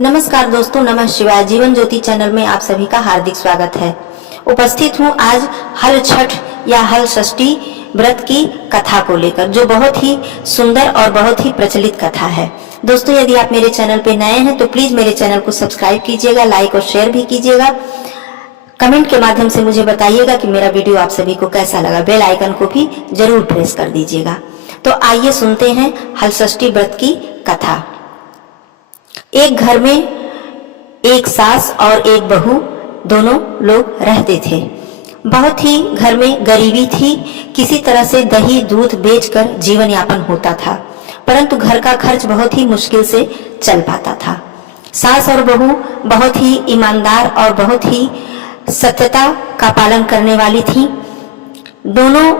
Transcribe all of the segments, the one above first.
नमस्कार दोस्तों, नमः शिवाय। जीवन ज्योति चैनल में आप सभी का हार्दिक स्वागत है। उपस्थित हूँ आज हल छठ या हल षष्ठी व्रत की कथा को लेकर, जो बहुत ही सुंदर और बहुत ही प्रचलित कथा है। दोस्तों, यदि आप मेरे चैनल पे नए हैं तो प्लीज मेरे चैनल को सब्सक्राइब कीजिएगा, लाइक और शेयर भी कीजिएगा। कमेंट के माध्यम से मुझे बताइएगा कि मेरा वीडियो आप सभी को कैसा लगा। बेल आइकन को भी जरूर प्रेस कर दीजिएगा। तो आइए सुनते हैं हल षष्ठी व्रत की कथा। एक घर में एक सास और एक बहू दोनों लोग रहते थे। बहुत ही घर में गरीबी थी। किसी तरह से दही दूध बेचकर जीवन यापन होता था, परंतु घर का खर्च बहुत ही मुश्किल से चल पाता था। सास और बहू बहुत ही ईमानदार और बहुत ही सत्यता का पालन करने वाली थी। दोनों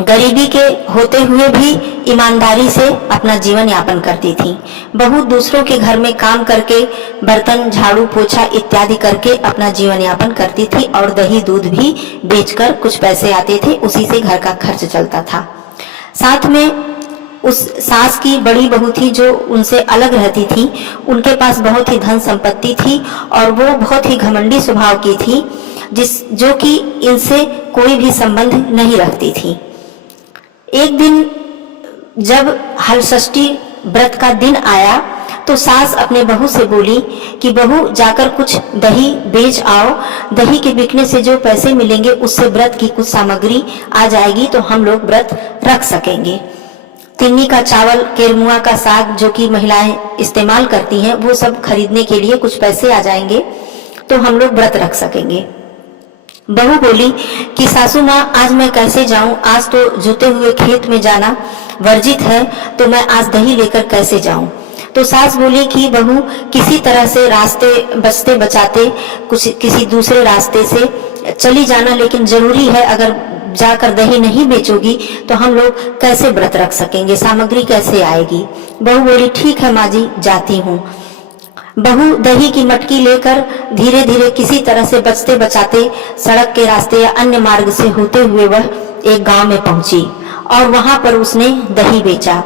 गरीबी के होते हुए भी ईमानदारी से अपना जीवन यापन करती थी। बहू दूसरों के घर में काम करके, बर्तन झाड़ू पोछा इत्यादि करके अपना जीवन यापन करती थी और दही दूध भी बेचकर कुछ पैसे आते थे, उसी से घर का खर्च चलता था। साथ में उस सास की बड़ी बहू थी जो उनसे अलग रहती थी। उनके पास बहुत ही धन संपत्ति थी और वो बहुत ही घमंडी स्वभाव की थी, जो कि इनसे कोई भी संबंध नहीं रखती थी। एक दिन जब हल षष्ठी व्रत का दिन आया तो सास अपने बहू से बोली कि बहू, जाकर कुछ दही बेच आओ। दही के बिकने से जो पैसे मिलेंगे उससे व्रत की कुछ सामग्री आ जाएगी तो हम लोग व्रत रख सकेंगे। तिन्नी का चावल, केरमुआ का साग जो कि महिलाएं इस्तेमाल करती हैं, वो सब खरीदने के लिए कुछ पैसे आ जाएंगे तो हम लोग व्रत रख सकेंगे। बहू बोली कि सासू माँ, आज मैं कैसे जाऊं? आज तो जूते हुए खेत में जाना वर्जित है, तो मैं आज दही लेकर कैसे जाऊं? तो सास बोली कि बहू, किसी तरह से रास्ते बचते बचाते किसी दूसरे रास्ते से चली जाना, लेकिन जरूरी है, अगर जाकर दही नहीं बेचोगी तो हम लोग कैसे व्रत रख सकेंगे, सामग्री कैसे आएगी? बहू बोली ठीक है माँ जी, जाती हूँ। बहू दही की मटकी लेकर धीरे धीरे किसी तरह से बचते बचाते सड़क के रास्ते या अन्य मार्ग से होते हुए वह एक गांव में पहुंची और वहां पर उसने दही बेचा।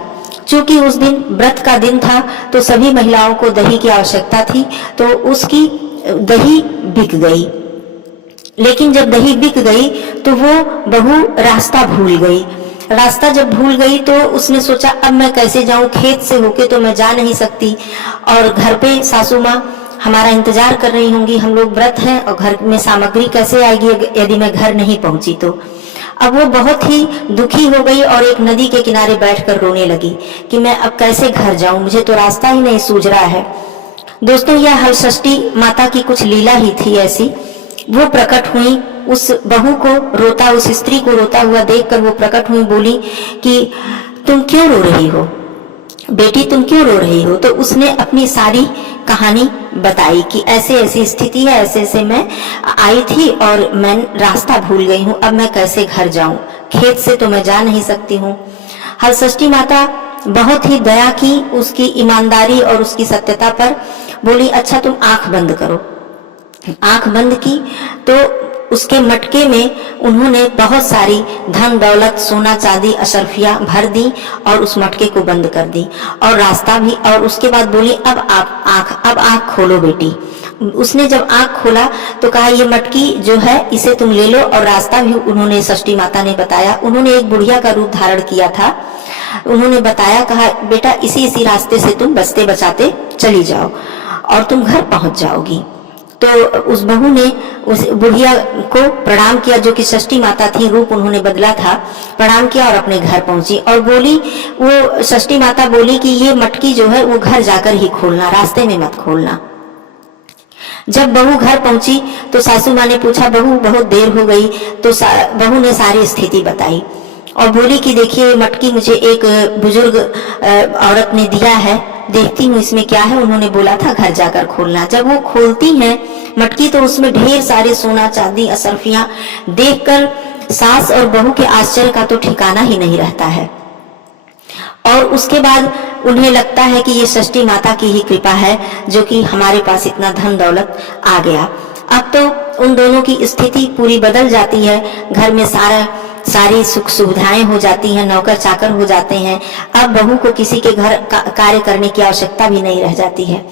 चूंकि उस दिन व्रत का दिन था तो सभी महिलाओं को दही की आवश्यकता थी, तो उसकी दही बिक गई। लेकिन जब दही बिक गई तो वो बहू रास्ता भूल गई। रास्ता जब भूल गई तो उसने सोचा, अब मैं कैसे जाऊं? खेत से होके तो मैं जा नहीं सकती और घर पे सासू माँ हमारा इंतजार कर रही होंगी, हम लोग व्रत हैं और घर में सामग्री कैसे आएगी यदि मैं घर नहीं पहुंची तो। अब वो बहुत ही दुखी हो गई और एक नदी के किनारे बैठकर रोने लगी कि मैं अब कैसे घर जाऊं, मुझे तो रास्ता ही नहीं सूझ रहा है। दोस्तों, यह हल षष्ठी माता की कुछ लीला ही थी ऐसी। वो प्रकट हुई, उस बहू को रोता, उस स्त्री को रोता हुआ देखकर वो प्रकट हुई, बोली कि तुम क्यों रो रही हो बेटी, तुम क्यों रो रही हो? तो उसने अपनी सारी कहानी बताई कि ऐसे ऐसी स्थिति है, ऐसे ऐसे मैं आई थी और मैं रास्ता भूल गई हूँ, अब मैं कैसे घर जाऊं? खेत से तो मैं जा नहीं सकती हूँ। हल षष्ठी माता बहुत ही दया की उसकी ईमानदारी और उसकी सत्यता पर। बोली अच्छा तुम आंख बंद करो। आंख बंद की तो उसके मटके में उन्होंने बहुत सारी धन दौलत, सोना चांदी, अशरफियां भर दी और उस मटके को बंद कर दी और रास्ता भी। और उसके बाद बोली अब आंख खोलो बेटी। उसने जब आंख खोला तो कहा ये मटकी जो है इसे तुम ले लो, और रास्ता भी उन्होंने षष्ठी माता ने बताया। उन्होंने एक बुढ़िया का रूप धारण किया था। उन्होंने बताया, कहा बेटा इसी रास्ते से तुम बचते बचाते चली जाओ और तुम घर पहुंच जाओगी। तो उस बहू ने उस बुढ़िया को प्रणाम किया, जो कि षष्ठी माता थी, रूप उन्होंने बदला था। प्रणाम किया और अपने घर पहुंची और बोली, वो षष्ठी माता बोली कि ये मटकी जो है वो घर जाकर ही खोलना, रास्ते में मत खोलना। जब बहू घर पहुंची तो सासू माँ ने पूछा, बहू बहुत देर हो गई? तो बहू ने सारी स्थिति बताई और बोली कि देखिए मटकी मुझे एक बुजुर्ग औरत ने दिया है, देखती हूँ इसमें क्या है। उन्होंने बोला था घर जाकर खोलना। जब वो खोलती हैं मटकी तो उसमें ढेर सारे सोना चांदी अशरफियां देखकर सास और बहू के आश्चर्य का तो ठिकाना ही नहीं रहता है। और उसके बाद उन्हें लगता है कि ये षष्ठी माता की ही कृपा है जो कि हमारे पास इतना धन दौलत आ गया। अब तो उन दोनों की स्थिति पूरी बदल जाती है। घर में सारी सुख सुविधाएं हो जाती हैं, नौकर चाकर हो जाते हैं। अब बहू को किसी के घर कार्य करने की आवश्यकता भी नहीं रह जाती है।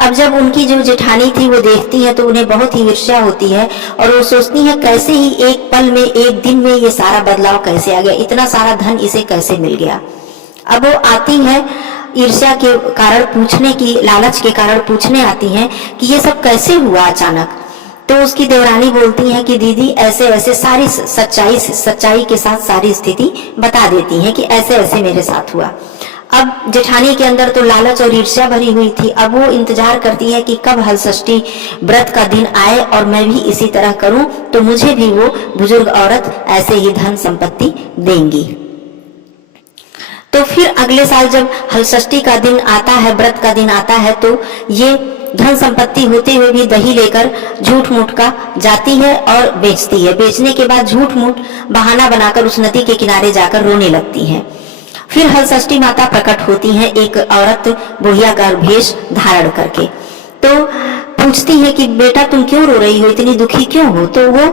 अब जब उनकी जो जेठानी थी वो देखती है तो उन्हें बहुत ही ईर्ष्या होती है और वो सोचती है कैसे ही एक पल में, एक दिन में ये सारा बदलाव कैसे आ गया, इतना सारा धन इसे कैसे मिल गया। अब वो आती है ईर्ष्या के कारण पूछने की, लालच के कारण पूछने आती हैं कि ये सब कैसे हुआ अचानक। तो उसकी देवरानी बोलती है कि दीदी ऐसे ऐसे सारी सच्चाई के साथ सारी स्थिति बता देती हैं कि ऐसे ऐसे मेरे साथ हुआ। अब जेठानी के अंदर तो लालच और ईर्ष्या भरी हुई थी। अब वो इंतजार करती है कि कब हलषष्ठी व्रत का दिन आए और मैं भी इसी तरह करूं तो मुझे भी वो बुजुर्ग औरत ऐसे ही धन संपत्ति देंगी। तो फिर अगले साल जब हलषष्ठी का दिन आता है, व्रत का दिन आता है, तो ये धन संपत्ति होते हुए भी दही लेकर झूठ मूठ का जाती है और बेचती है। बेचने के बाद झूठ मूठ बहाना बनाकर उस नदी के किनारे जाकर रोने लगती है। फिर हलषष्ठी माता प्रकट होती है एक औरत बुढ़िया का भेष धारण करके। तो पूछती है कि बेटा तुम क्यों रो रही हो, इतनी दुखी क्यों हो। तो वो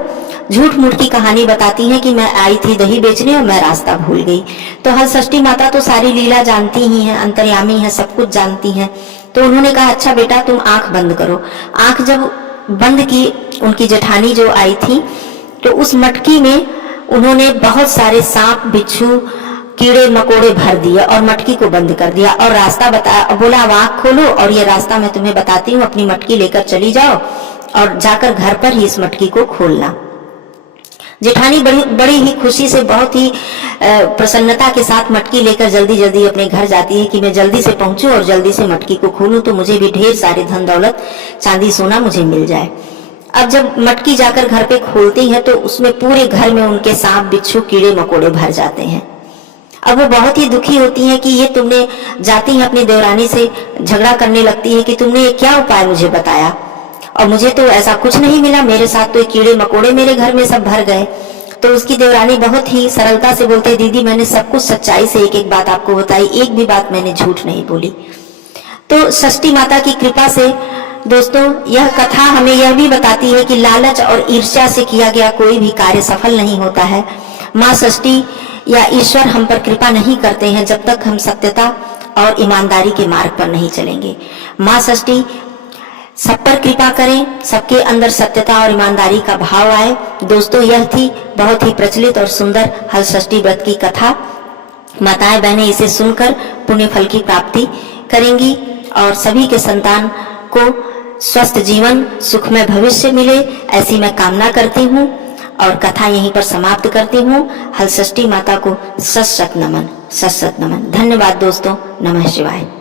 झूठ मूठ की कहानी बताती है कि मैं आई थी दही बेचने और मैं रास्ता भूल गई। तो हलषष्ठी माता तो सारी लीला जानती ही हैं, अंतर्यामी है, सब कुछ जानती हैं। तो उन्होंने कहा अच्छा बेटा तुम आंख बंद करो। आंख जब बंद की, उनकी जेठानी जो आई थी, तो उस मटकी में उन्होंने बहुत सारे सांप, बिच्छू, कीड़े मकोड़े भर दिए और मटकी को बंद कर दिया और रास्ता बोला अब आंख खोलो और ये रास्ता मैं तुम्हें बताती हूँ, अपनी मटकी लेकर चली जाओ और जाकर घर पर ही इस मटकी को खोलना। जेठानी बड़ी ही खुशी से, बहुत ही प्रसन्नता के साथ मटकी लेकर जल्दी जल्दी अपने घर जाती है कि मैं जल्दी से पहुंचूं और जल्दी से मटकी को खोलूं तो मुझे भी ढेर सारे धन दौलत, चांदी सोना मुझे मिल जाए। अब जब मटकी जाकर घर पे खोलती है तो उसमें पूरे घर में उनके सांप, बिच्छू, कीड़े मकोड़े भर जाते हैं। अब वो बहुत ही दुखी होती है कि ये तुमने, जाती है अपनी देवरानी से झगड़ा करने लगती है कि तुमने ये क्या उपाय मुझे बताया और मुझे तो ऐसा कुछ नहीं मिला, मेरे साथ तो कीड़े मकोड़े मेरे घर में सब भर गए। तो उसकी देवरानी बहुत ही सरलता से बोलते दीदी मैंने सब कुछ सच्चाई से एक एक बात आपको बताई, एक भी बात मैंने झूठ नहीं बोली। तो षष्ठी माता की कृपा से दोस्तों यह कथा हमें यह भी बताती है कि लालच और ईर्ष्या से किया गया कोई भी कार्य सफल नहीं होता है। माँ षष्ठी या ईश्वर हम पर कृपा नहीं करते हैं जब तक हम सत्यता और ईमानदारी के मार्ग पर नहीं चलेंगे। माँ षष्ठी सब पर कृपा करें, सबके अंदर सत्यता और ईमानदारी का भाव आए। दोस्तों यह थी बहुत ही प्रचलित और सुंदर हलषष्ठी व्रत की कथा। माताएं बहनें इसे सुनकर पुण्य फल की प्राप्ति करेंगी और सभी के संतान को स्वस्थ जीवन, सुखमय भविष्य मिले, ऐसी मैं कामना करती हूँ और कथा यहीं पर समाप्त करती हूँ। हलषष्ठी माता को सत सत नमन, सत सत नमन। धन्यवाद दोस्तों। नमः शिवाय।